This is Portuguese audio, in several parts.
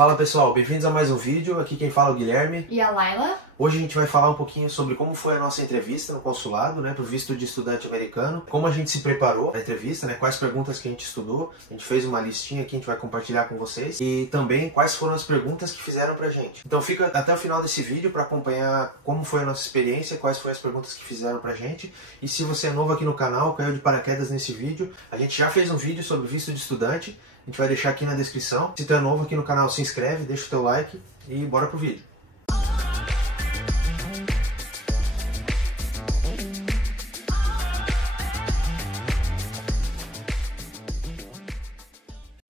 Fala pessoal, bem-vindos a mais um vídeo. Aqui quem fala é o Guilherme e a Laila. Hoje a gente vai falar um pouquinho sobre como foi a nossa entrevista no consulado, né, para o visto de estudante americano, como a gente se preparou para a entrevista, né, quais perguntas que a gente estudou. A gente fez uma listinha aqui, a gente vai compartilhar com vocês, e também quais foram as perguntas que fizeram pra gente. Então fica até o final desse vídeo para acompanhar como foi a nossa experiência, quais foram as perguntas que fizeram pra gente. E se você é novo aqui no canal, caiu de paraquedas nesse vídeo, a gente já fez um vídeo sobre visto de estudante, a gente vai deixar aqui na descrição. Se tu é novo aqui no canal, se inscreve, deixa o teu like e bora pro vídeo.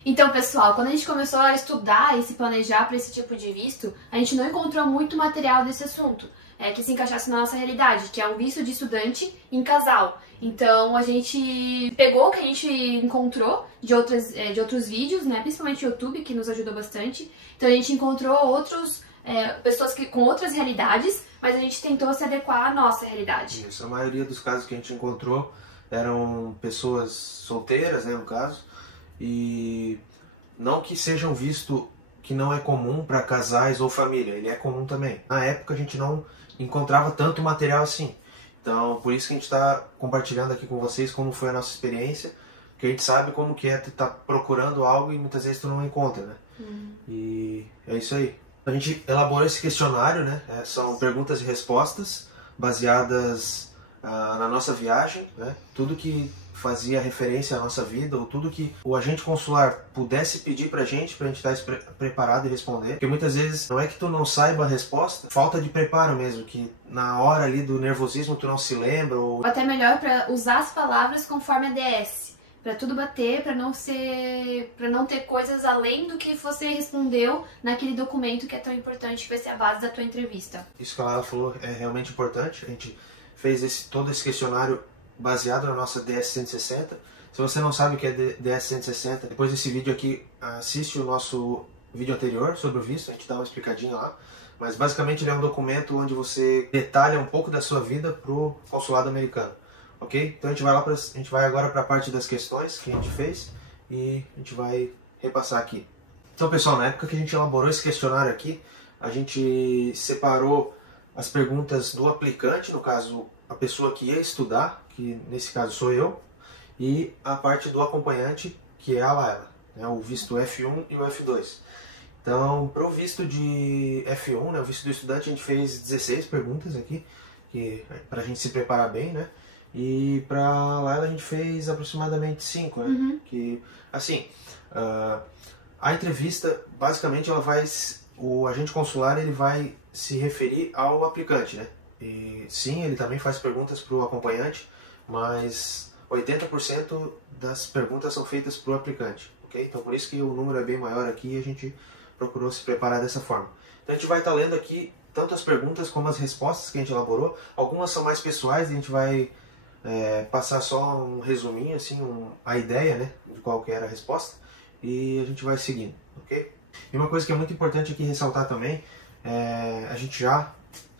Então, pessoal, quando a gente começou a estudar e se planejar para esse tipo de visto, a gente não encontrou muito material desse assunto, que se encaixasse na nossa realidade, que é um visto de estudante em casal. Então, a gente pegou o que a gente encontrou de outros vídeos, né, principalmente o YouTube, que nos ajudou bastante. Então, a gente encontrou pessoas com outras realidades, mas a gente tentou se adequar à nossa realidade. Isso, a maioria dos casos que a gente encontrou eram pessoas solteiras, né, no caso, e não que seja um visto que não é comum para casais ou família, ele é comum também. Na época a gente não encontrava tanto material assim, então por isso que a gente está compartilhando aqui com vocês como foi a nossa experiência, porque a gente sabe como que é tu tá procurando algo e muitas vezes tu não encontra, né? E é isso aí. A gente elaborou esse questionário, né? São perguntas e respostas baseadas na nossa viagem, né? Tudo que fazia referência à nossa vida, ou tudo que o agente consular pudesse pedir pra gente estar preparado e responder. Porque muitas vezes não é que tu não saiba a resposta, falta de preparo mesmo, que na hora ali do nervosismo tu não se lembra. Ou até melhor para usar as palavras conforme a DS, para tudo bater, para não ter coisas além do que você respondeu naquele documento que é tão importante, que vai ser a base da tua entrevista. Isso que ela falou é realmente importante. A gente fez todo esse questionário baseado na nossa DS-160. Se você não sabe o que é DS-160, depois desse vídeo aqui, assiste o nosso vídeo anterior sobre o visto, a gente dá uma explicadinha lá. Mas basicamente ele é um documento onde você detalha um pouco da sua vida pro consulado americano, ok? Então a gente vai agora para a parte das questões que a gente fez e a gente vai repassar aqui. Então pessoal, na época que a gente elaborou esse questionário aqui, a gente separou as perguntas do aplicante, no caso a pessoa que ia estudar, que nesse caso sou eu, e a parte do acompanhante, que é a Laila, né, o visto F1 e o F2. Então, para o visto de F1, né, o visto do estudante, a gente fez 16 perguntas aqui, para a gente se preparar bem, né? E para a Laila a gente fez aproximadamente 5, né? Que, assim, a entrevista, basicamente, o agente consular ele vai se referir ao aplicante, né? E sim, ele também faz perguntas para o acompanhante, mas 80% das perguntas são feitas para o aplicante, ok? Então por isso que o número é bem maior aqui e a gente procurou se preparar dessa forma. Então a gente vai estar lendo aqui tanto as perguntas como as respostas que a gente elaborou. Algumas são mais pessoais e a gente vai passar só um resuminho, assim, a ideia, né, de qual que era a resposta, e a gente vai seguindo, ok? E uma coisa que é muito importante aqui ressaltar também, a gente já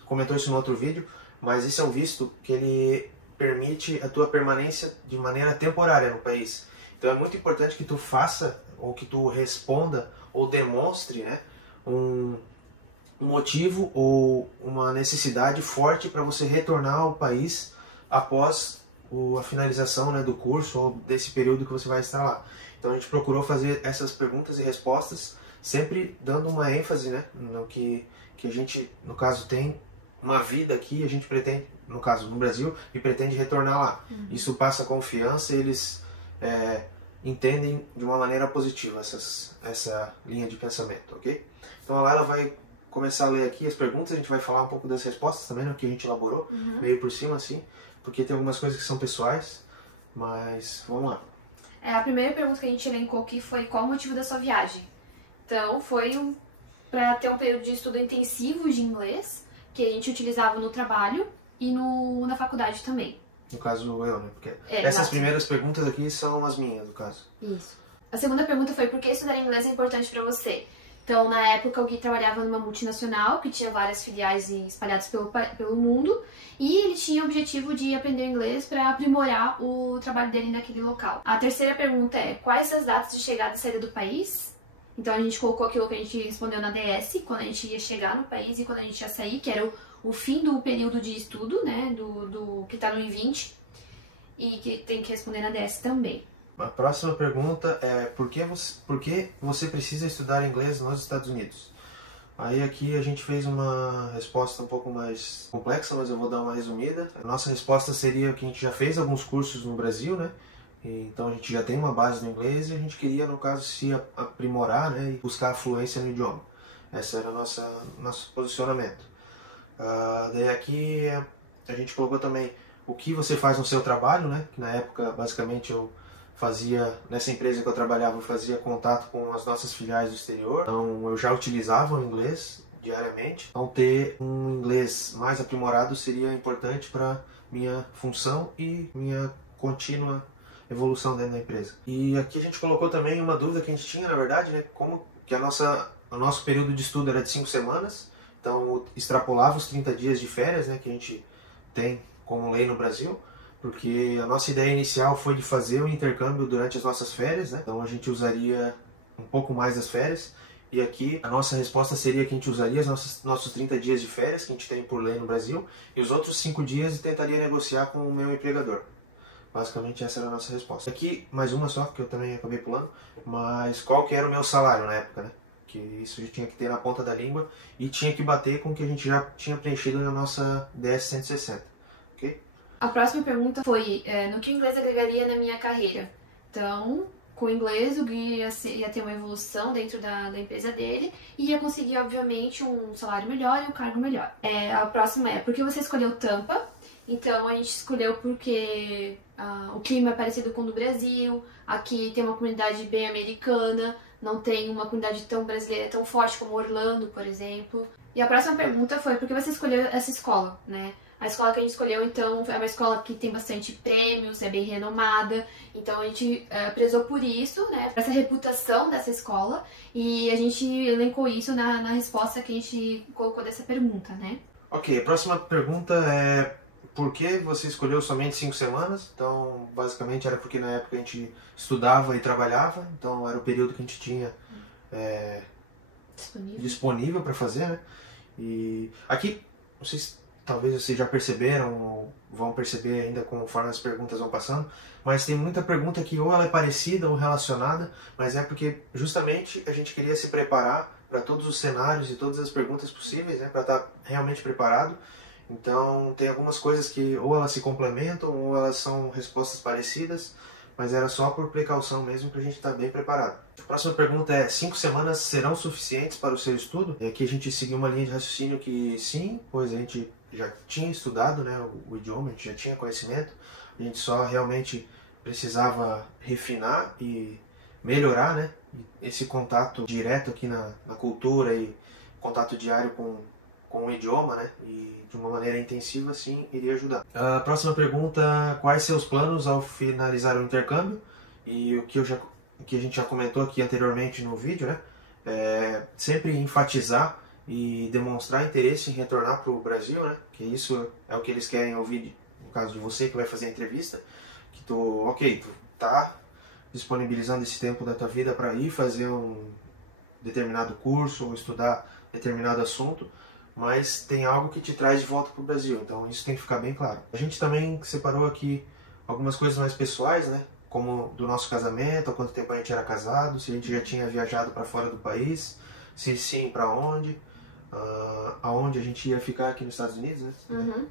comentou isso no outro vídeo, mas esse é um visto que ele permite a tua permanência de maneira temporária no país. Então é muito importante que tu faça, ou que tu responda, ou demonstre, né, um motivo ou uma necessidade forte para você retornar ao país após a finalização, né, do curso ou desse período que você vai estar lá. Então a gente procurou fazer essas perguntas e respostas sempre dando uma ênfase, né, no que a gente, no caso, tem uma vida aqui, a gente pretende, no caso no Brasil, e pretende retornar lá. Isso passa confiança, eles entendem de uma maneira positiva essa linha de pensamento, ok? Então a Laila vai começar a ler aqui as perguntas, a gente vai falar um pouco das respostas também, né, que a gente elaborou, meio por cima assim, porque tem algumas coisas que são pessoais, mas vamos lá. A primeira pergunta que a gente elencou aqui foi qual o motivo da sua viagem. Então foi para ter um período de estudo intensivo de inglês, que a gente utilizava no trabalho e na faculdade também. No caso eu, né? Porque essas primeiras perguntas aqui são as minhas, no caso. Isso. A segunda pergunta foi por que estudar inglês é importante para você? Então, na época, o Gui trabalhava numa multinacional que tinha várias filiais espalhadas pelo mundo, e ele tinha o objetivo de aprender inglês para aprimorar o trabalho dele naquele local. A terceira pergunta é quais as datas de chegada e saída do país? Então a gente colocou aquilo que a gente respondeu na DS, quando a gente ia chegar no país e quando a gente ia sair, que era o fim do período de estudo, né, do que tá no I-20, e que tem que responder na DS também. A próxima pergunta é por que você precisa estudar inglês nos Estados Unidos? Aí aqui a gente fez uma resposta um pouco mais complexa, mas eu vou dar uma resumida. A nossa resposta seria que a gente já fez alguns cursos no Brasil, né? Então a gente já tem uma base no inglês e a gente queria, no caso, se aprimorar, né? E buscar a fluência no idioma. Esse era o nosso posicionamento. Daí aqui a gente colocou também o que você faz no seu trabalho, né? Que na época, basicamente, eu fazia, nessa empresa que eu trabalhava, eu fazia contato com as nossas filiais do exterior. Então eu já utilizava o inglês diariamente. Então ter um inglês mais aprimorado seria importante para minha função e minha contínua evolução dentro da empresa. E aqui a gente colocou também uma dúvida que a gente tinha, na verdade, né? Como que o nosso período de estudo era de 5 semanas. Então extrapolava os 30 dias de férias, né? Que a gente tem como lei no Brasil. Porque a nossa ideia inicial foi de fazer o intercâmbio durante as nossas férias, né? Então a gente usaria um pouco mais das férias. E aqui a nossa resposta seria que a gente usaria os nossos 30 dias de férias, que a gente tem por lei no Brasil, e os outros 5 dias tentaria negociar com o meu empregador. Basicamente essa era a nossa resposta. Aqui, mais uma só, que eu também acabei pulando, mas qual que era o meu salário na época, né? Que isso a gente tinha que ter na ponta da língua e tinha que bater com o que a gente já tinha preenchido na nossa DS-160, ok? A próxima pergunta foi no que o inglês agregaria na minha carreira. Então, com o inglês, o Gui ia ter uma evolução dentro da empresa dele e ia conseguir, obviamente, um salário melhor e um cargo melhor. A próxima é, por que você escolheu Tampa? Então, a gente escolheu porque o clima é parecido com o do Brasil, aqui tem uma comunidade bem americana, não tem uma comunidade tão brasileira, tão forte como Orlando, por exemplo. E a próxima pergunta foi, por que você escolheu essa escola, né? A escola que a gente escolheu, então, é uma escola que tem bastante prêmios, é bem renomada. Então, a gente prezou por isso, né? Por essa reputação dessa escola. E a gente elencou isso na resposta que a gente colocou dessa pergunta, né? Ok, a próxima pergunta é por que você escolheu somente 5 semanas? Então, basicamente, era porque na época a gente estudava e trabalhava. Então, era o período que a gente tinha disponível para fazer, né? E aqui, não sei se talvez vocês já perceberam ou vão perceber ainda conforme as perguntas vão passando, mas tem muita pergunta que ou ela é parecida ou relacionada, mas é porque justamente a gente queria se preparar para todos os cenários e todas as perguntas possíveis, né, para estar realmente preparado. Então tem algumas coisas que ou elas se complementam ou elas são respostas parecidas, mas era só por precaução mesmo para a gente estar bem preparado. A próxima pergunta é, 5 semanas serão suficientes para o seu estudo? E aqui a gente seguiu uma linha de raciocínio que sim, pois a gente já tinha estudado, né, o idioma, a gente já tinha conhecimento, a gente só realmente precisava refinar e melhorar, né, esse contato direto aqui na cultura e contato diário com o idioma, né, e de uma maneira intensiva, sim, iria ajudar. A próxima pergunta, quais seus planos ao finalizar o intercâmbio? E o que a gente já comentou aqui anteriormente no vídeo, né, sempre enfatizar e demonstrar interesse em retornar para o Brasil, né? Que isso é o que eles querem ouvir, no caso de você que vai fazer a entrevista, que tu tá disponibilizando esse tempo da tua vida para ir fazer um determinado curso ou estudar determinado assunto, mas tem algo que te traz de volta para o Brasil, então isso tem que ficar bem claro. A gente também separou aqui algumas coisas mais pessoais, né? Como do nosso casamento, há quanto tempo a gente era casado, se a gente já tinha viajado para fora do país, se sim, para onde, aonde a gente ia ficar aqui nos Estados Unidos, né? Uhum.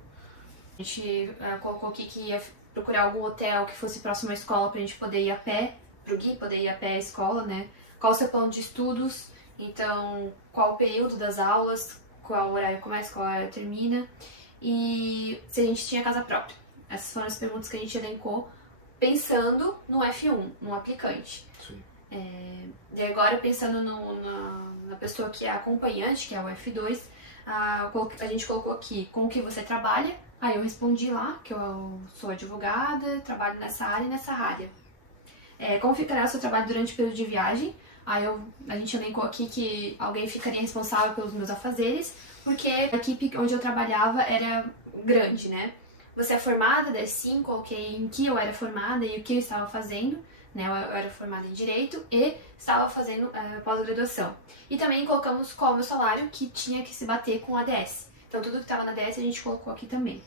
A gente colocou aqui que ia procurar algum hotel que fosse próximo à escola pra gente poder ir a pé, pro Gui poder ir a pé à escola, né? Qual o seu plano de estudos, então qual o período das aulas, qual horário começa, qual horário termina, e se a gente tinha casa própria. Essas foram as perguntas que a gente elencou pensando no F1, no aplicante. Sim. E agora, pensando na pessoa que é acompanhante, que é o F2, a gente colocou aqui com o que você trabalha. Aí eu respondi lá que eu sou advogada, trabalho nessa área e nessa área. Como ficará o seu trabalho durante o período de viagem? Aí a gente elencou aqui que alguém ficaria responsável pelos meus afazeres, porque a equipe onde eu trabalhava era grande, né? Você é formada, das 5, ok, em que eu era formada e o que eu estava fazendo, né? Eu era formada em Direito e estava fazendo pós-graduação. E também colocamos qual é o meu salário, que tinha que se bater com a ADS. Então tudo que estava na ADS a gente colocou aqui também.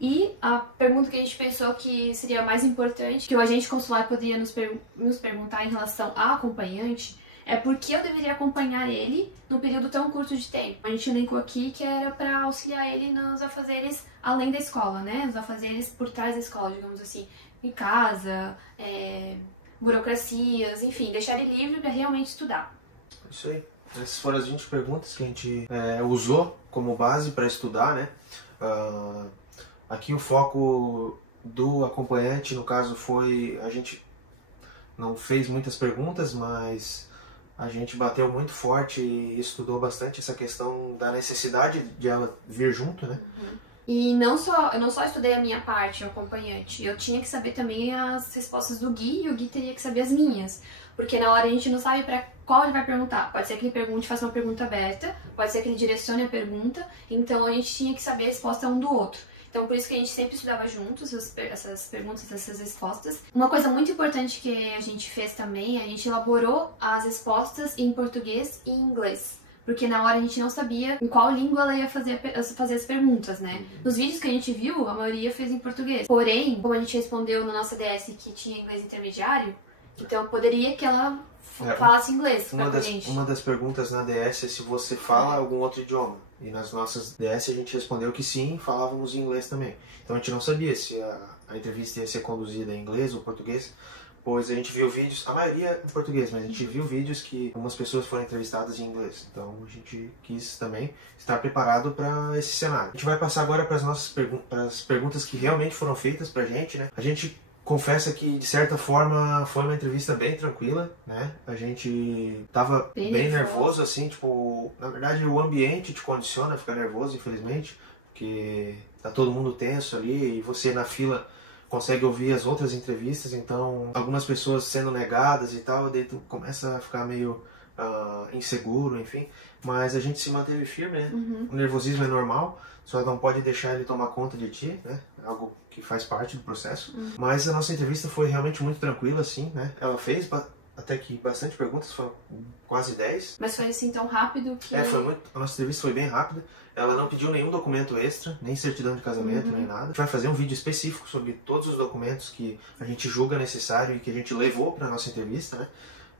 E a pergunta que a gente pensou que seria mais importante, que o agente consular poderia nos perguntar em relação ao acompanhante, é por que eu deveria acompanhar ele num período tão curto de tempo. A gente elencou aqui que era para auxiliar ele nos afazeres além da escola, né? Os afazeres por trás da escola, digamos assim, em casa, burocracias, enfim, deixar ele livre para realmente estudar. Isso aí. Essas foram as 20 perguntas que a gente usou como base para estudar, né? Aqui o foco do acompanhante, no caso, foi... A gente não fez muitas perguntas, mas a gente bateu muito forte e estudou bastante essa questão da necessidade de ela vir junto, né? E eu não só estudei a minha parte, o acompanhante, eu tinha que saber também as respostas do Gui e o Gui teria que saber as minhas. Porque na hora a gente não sabe para qual ele vai perguntar. Pode ser que ele pergunte e faça uma pergunta aberta, pode ser que ele direcione a pergunta, então a gente tinha que saber a resposta um do outro. Então, por isso que a gente sempre estudava juntos essas perguntas, essas respostas. Uma coisa muito importante que a gente fez também, a gente elaborou as respostas em português e em inglês. Porque na hora a gente não sabia em qual língua ela ia fazer as perguntas, né? Nos vídeos que a gente viu, a maioria fez em português. Porém, como a gente respondeu na nossa DS que tinha inglês intermediário, então poderia que ela falasse inglês pra gente. Uma das perguntas na DS é se você fala algum outro idioma. E nas nossas DS a gente respondeu que sim, falávamos inglês também. Então a gente não sabia se a entrevista ia ser conduzida em inglês ou português, pois a gente viu vídeos, a maioria em português, mas a gente viu vídeos que algumas pessoas foram entrevistadas em inglês. Então a gente quis também estar preparado para esse cenário. A gente vai passar agora para as nossas perguntas que realmente foram feitas pra gente, né? A gente confessa que, de certa forma, foi uma entrevista bem tranquila, né? A gente tava bem nervoso, assim, tipo... Na verdade, o ambiente te condiciona a ficar nervoso, infelizmente, porque tá todo mundo tenso ali e você na fila consegue ouvir as outras entrevistas, então algumas pessoas sendo negadas e tal, daí tu começa a ficar meio inseguro, enfim. Mas a gente se manteve firme, né? O nervosismo é normal, só não pode deixar ele tomar conta de ti, né? Algo que faz parte do processo. Mas a nossa entrevista foi realmente muito tranquila, assim, né? Ela fez até que bastante perguntas, foram quase 10. Mas foi assim tão rápido que... A nossa entrevista foi bem rápida. Ela não pediu nenhum documento extra, nem certidão de casamento, nem nada. A gente vai fazer um vídeo específico sobre todos os documentos que a gente julga necessário e que a gente levou para nossa entrevista, né?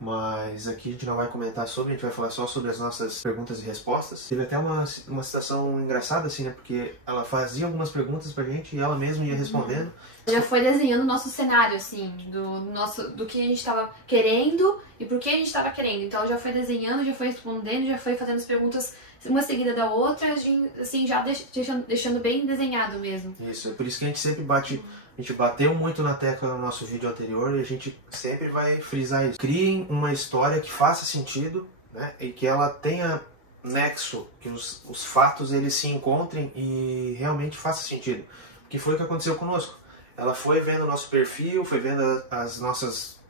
Mas aqui a gente não vai comentar sobre, a gente vai falar só sobre as nossas perguntas e respostas. Teve até uma situação engraçada, assim, né? Porque ela fazia algumas perguntas pra gente e ela mesma ia respondendo. Já foi desenhando o nosso cenário, assim, do que a gente estava querendo e por que a gente estava querendo. Então ela já foi desenhando, já foi respondendo, já foi fazendo as perguntas uma seguida da outra, assim, já deixando bem desenhado mesmo. Isso, é por isso que a gente sempre a gente bateu muito na tecla no nosso vídeo anterior e a gente sempre vai frisar isso. Criem uma história que faça sentido, né? E que ela tenha nexo, que os fatos eles se encontrem e realmente faça sentido. Que foi o que aconteceu conosco. Ela foi vendo o nosso perfil, foi vendo as nossas,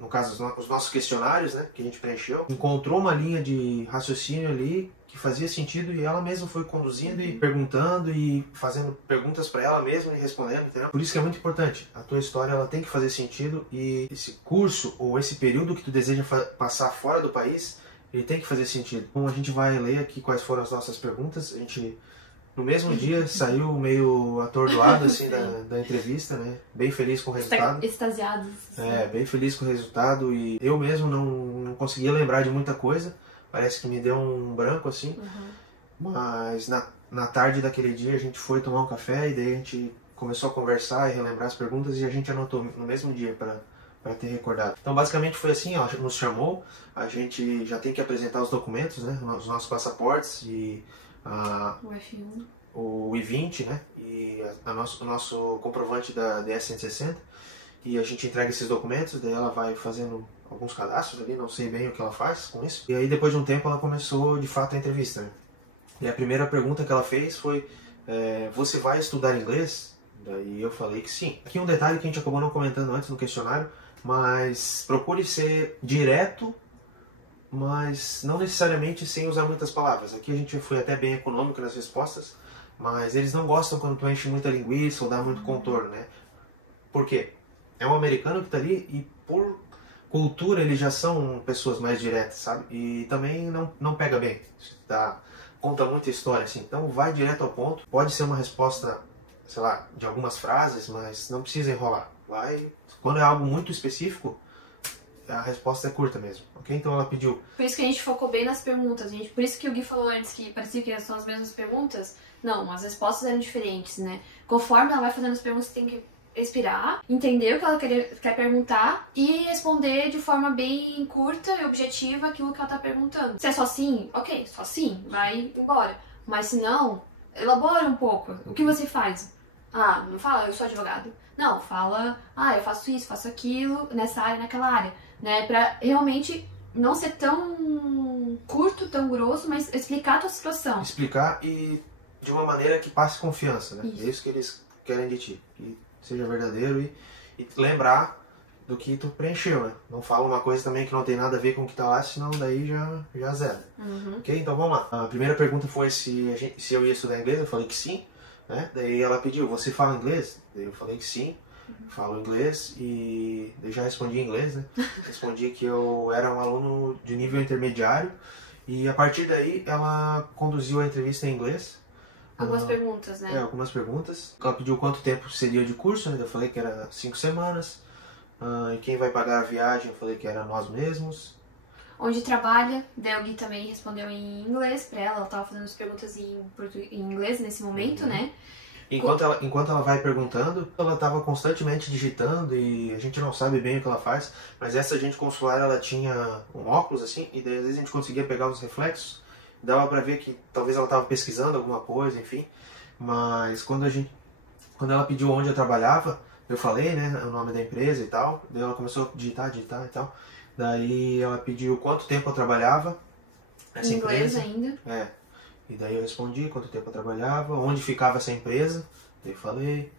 no caso, os nossos questionários, né? Que a gente preencheu. Encontrou uma linha de raciocínio ali que fazia sentido e ela mesma foi conduzindo e perguntando e fazendo perguntas para ela mesma e respondendo, entendeu? Por isso que é muito importante. A tua história ela tem que fazer sentido e esse curso ou esse período que tu deseja passar fora do país, ele tem que fazer sentido. Então a gente vai ler aqui quais foram as nossas perguntas. A gente no mesmo dia saiu meio atordoado assim da entrevista, né? Bem feliz com o resultado. Extasiados. Bem feliz com o resultado e eu mesmo não conseguia lembrar de muita coisa. Parece que me deu um branco assim, mas na tarde daquele dia a gente foi tomar um café e daí a gente começou a conversar e relembrar as perguntas e a gente anotou no mesmo dia para ter recordado. Então basicamente foi assim, ela nos chamou, a gente já tem que apresentar os documentos, né, os nossos passaportes e o F1, o I-20, né, e o nosso comprovante da DS-160 e a gente entrega esses documentos, daí ela vai fazendo alguns cadastros ali, não sei bem o que ela faz com isso. E aí depois de um tempo ela começou de fato a entrevista, né? E a primeira pergunta que ela fez foi, você vai estudar inglês? Daí eu falei que sim. Aqui um detalhe que a gente acabou não comentando antes no questionário, mas procure ser direto, mas não necessariamente sem usar muitas palavras. Aqui a gente foi até bem econômico nas respostas, mas eles não gostam quando tu enche muita linguiça ou dá muito contorno, né? Por quê? é um americano que tá ali e por cultura eles já são pessoas mais diretas, sabe? E também não pega bem, tá? Conta muita história, assim. Então vai direto ao ponto. Pode ser uma resposta, sei lá, de algumas frases, mas não precisa enrolar. Vai. Quando é algo muito específico, a resposta é curta mesmo, ok? Então ela pediu. Por isso que a gente focou bem nas perguntas, gente. Por isso que o Gui falou antes que parecia que são as mesmas perguntas. Não, as respostas eram diferentes, né? Conforme ela vai fazendo as perguntas, você tem que respirar, entender o que ela quer perguntar e responder de forma bem curta e objetiva aquilo que ela tá perguntando. Se é só sim, ok, só sim, vai embora. Mas se não, elabora um pouco. O que você faz? Ah, não fala, eu sou advogado. Não, fala, eu faço isso, faço aquilo, nessa área, naquela área. Né? Pra realmente não ser tão curto, tão grosso, mas explicar a tua situação. Explicar e de uma maneira que passe confiança, né? Isso. É isso que eles querem de ti. Que seja verdadeiro e lembrar do que tu preencheu, né? Não fala uma coisa também que não tem nada a ver com o que tá lá, senão daí já zera. Ok? Então vamos lá. A primeira pergunta foi se eu ia estudar inglês, eu falei que sim. Né? Daí ela pediu, você fala inglês? Daí eu falei que sim, falo inglês e daí já respondi em inglês, né? Respondi que eu era um aluno de nível intermediário e a partir daí ela conduziu a entrevista em inglês. Algumas perguntas, né? Algumas perguntas. Ela pediu quanto tempo seria de curso, né? Eu falei que era 5 semanas. E quem vai pagar a viagem, eu falei que era nós mesmos. Onde trabalha, daí o Gui também respondeu em inglês pra ela tava fazendo as perguntas em inglês nesse momento, né? Enquanto ela vai perguntando, ela estava constantemente digitando e a gente não sabe bem o que ela faz, mas essa agente consular, ela tinha um óculos assim, e daí às vezes a gente conseguia pegar os reflexos, dava pra ver que talvez ela estava pesquisando alguma coisa, enfim, mas quando ela pediu onde eu trabalhava, eu falei, né, o nome da empresa e tal, daí ela começou a digitar e tal. Daí ela pediu quanto tempo eu trabalhava nessa inglês empresa. ainda. E daí eu respondi quanto tempo eu trabalhava, onde ficava essa empresa. Daí eu falei,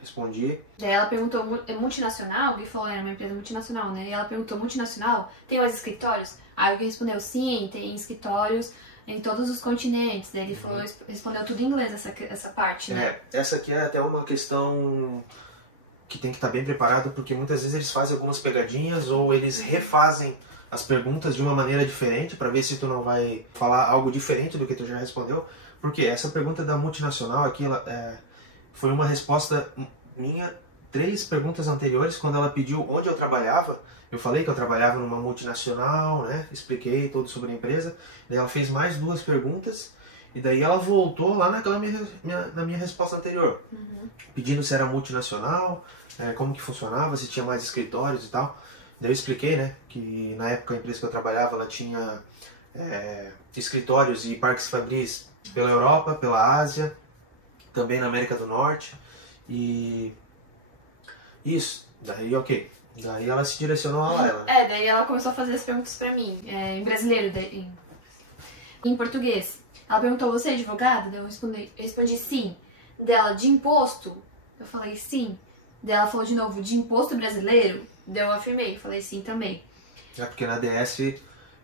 respondi. Daí ela perguntou, é multinacional? O Gui falou, era uma empresa multinacional, né? E ela perguntou, multinacional? Tem mais escritórios? Aí o Gui respondeu, sim, tem escritórios em todos os continentes. Daí ele falou, respondeu tudo em inglês essa parte, né? Essa aqui é até uma questão que tem que estar bem preparado, porque muitas vezes eles fazem algumas pegadinhas ou eles refazem as perguntas de uma maneira diferente para ver se tu não vai falar algo diferente do que tu já respondeu. Porque essa pergunta da multinacional aqui, foi uma resposta minha 3 perguntas anteriores, quando ela pediu onde eu trabalhava. Eu falei que eu trabalhava numa multinacional, né? Expliquei tudo sobre a empresa. Daí ela fez mais 2 perguntas e daí ela voltou lá na minha resposta anterior, pedindo se era multinacional, como que funcionava, se tinha mais escritórios e tal. Daí eu expliquei, né, que na época a empresa que eu trabalhava, ela tinha escritórios e parques fabris pela Europa, pela Ásia, também na América do Norte. E isso, daí ok. Daí ela se direcionou a Laila. Daí ela começou a fazer as perguntas pra mim, em brasileiro, em português. Ela perguntou, você é advogada? Daí eu respondi sim. Dela, de imposto? Eu falei sim. Daí ela falou de novo, de imposto brasileiro? Daí eu afirmei, falei sim também. Porque na DS,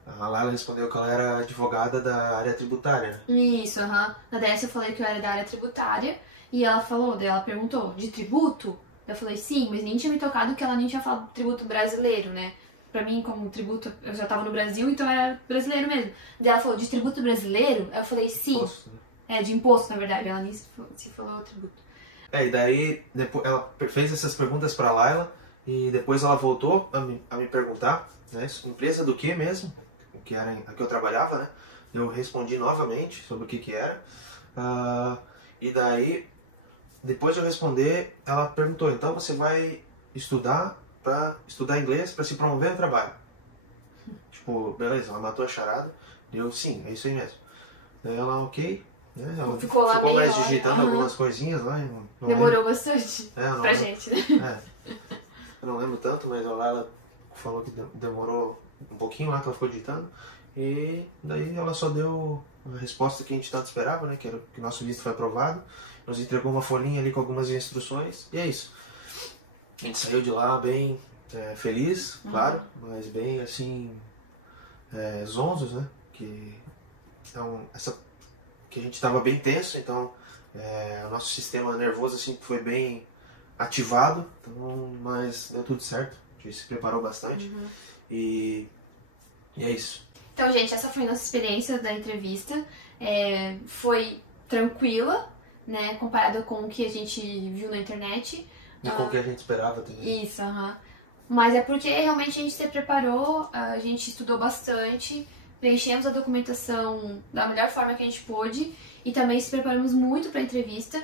a Laila respondeu que ela era advogada da área tributária. Isso, Na DS eu falei que eu era da área tributária. E ela falou, daí ela perguntou, de tributo? Eu falei sim, mas nem tinha me tocado que ela nem tinha falado tributo brasileiro, né? Pra mim, como tributo, eu já tava no Brasil, então era brasileiro mesmo. Daí ela falou, de tributo brasileiro? Eu falei sim. Imposto, né? De imposto, na verdade. Ela nem se falou tributo. E daí depois ela fez essas perguntas pra Laila e depois ela voltou a me perguntar, né? Empresa do que mesmo? Que era a que eu trabalhava, né? Eu respondi novamente sobre o que era. E daí, depois de eu responder, ela perguntou, então você vai estudar inglês para se promover no trabalho? Tipo, beleza, ela matou a charada. Eu, sim, é isso aí mesmo. Daí ela, ok. Né? Ela ficou mais digitando algumas coisinhas lá. Demorou bastante pra gente, né? Eu não lembro tanto, mas ela falou que demorou um pouquinho lá que ela ficou digitando. E daí ela só deu a resposta que a gente tanto esperava, né? Que era que nosso visto foi aprovado. Nos entregou uma folhinha ali com algumas instruções. E é isso. A gente saiu de lá bem feliz, claro, mas bem assim, zonzos, né? Que a gente estava bem tenso, então o nosso sistema nervoso assim foi bem ativado, então, mas deu tudo certo. A gente se preparou bastante. E é isso. Então, gente, essa foi a nossa experiência da entrevista. Foi tranquila, né, comparada com o que a gente viu na internet. E com o que a gente esperava também. Isso, Mas é porque realmente a gente se preparou, a gente estudou bastante, preenchemos a documentação da melhor forma que a gente pôde e também se preparamos muito para a entrevista.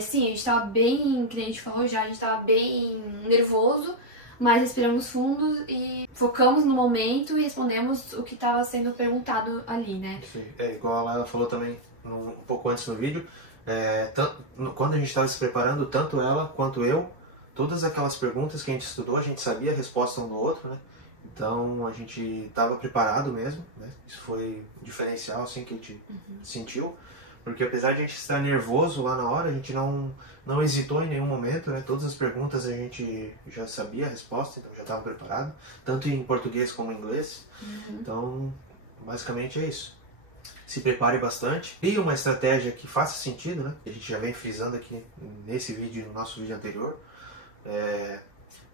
Sim, a gente estava bem, que a gente falou já, a gente estava bem nervoso, mas respiramos fundo e focamos no momento e respondemos o que estava sendo perguntado ali, né? Sim, igual ela falou também um pouco antes no vídeo, quando a gente estava se preparando, tanto ela quanto eu, todas aquelas perguntas que a gente estudou, a gente sabia a resposta um do outro, né? Então a gente estava preparado mesmo, né? Isso foi um diferencial assim que a gente sentiu, porque apesar de a gente estar nervoso lá na hora, a gente não hesitou em nenhum momento, né? Todas as perguntas a gente já sabia a resposta, então já estava preparado, tanto em português como em inglês. Então, basicamente é isso. Se prepare bastante, crie uma estratégia que faça sentido, né? A gente já vem frisando aqui nesse vídeo e no nosso vídeo anterior.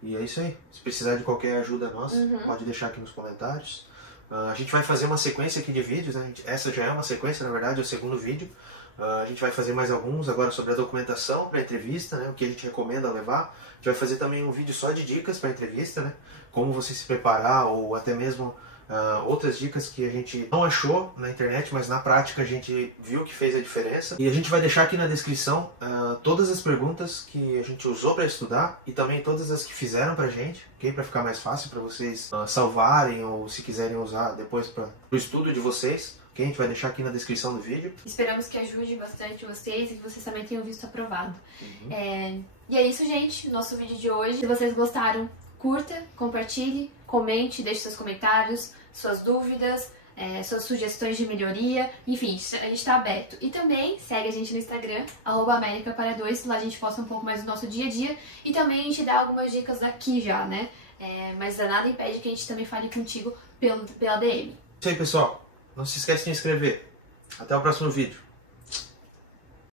E é isso aí. Se precisar de qualquer ajuda nossa, pode deixar aqui nos comentários. A gente vai fazer uma sequência aqui de vídeos, né? Essa já é uma sequência, na verdade, é o segundo vídeo. A gente vai fazer mais alguns agora sobre a documentação para a entrevista, né? O que a gente recomenda levar. A gente vai fazer também um vídeo só de dicas para a entrevista, né? Como você se preparar ou até mesmo outras dicas que a gente não achou na internet, mas na prática a gente viu que fez a diferença. E a gente vai deixar aqui na descrição todas as perguntas que a gente usou para estudar e também todas as que fizeram pra gente, ok? Para ficar mais fácil para vocês salvarem ou se quiserem usar depois para o estudo de vocês. Okay? A gente vai deixar aqui na descrição do vídeo. Esperamos que ajude bastante vocês e que vocês também tenham visto aprovado. E é isso, gente, nosso vídeo de hoje. Se vocês gostaram, curta, compartilhe, comente, deixe seus comentários, suas dúvidas, suas sugestões de melhoria, enfim, a gente está aberto. E também segue a gente no Instagram, @americapara2, lá a gente posta um pouco mais do nosso dia a dia e também a gente dá algumas dicas daqui já, né? Mas nada impede que a gente também fale contigo pela DM. Isso aí, pessoal. Não se esquece de se inscrever. Até o próximo vídeo.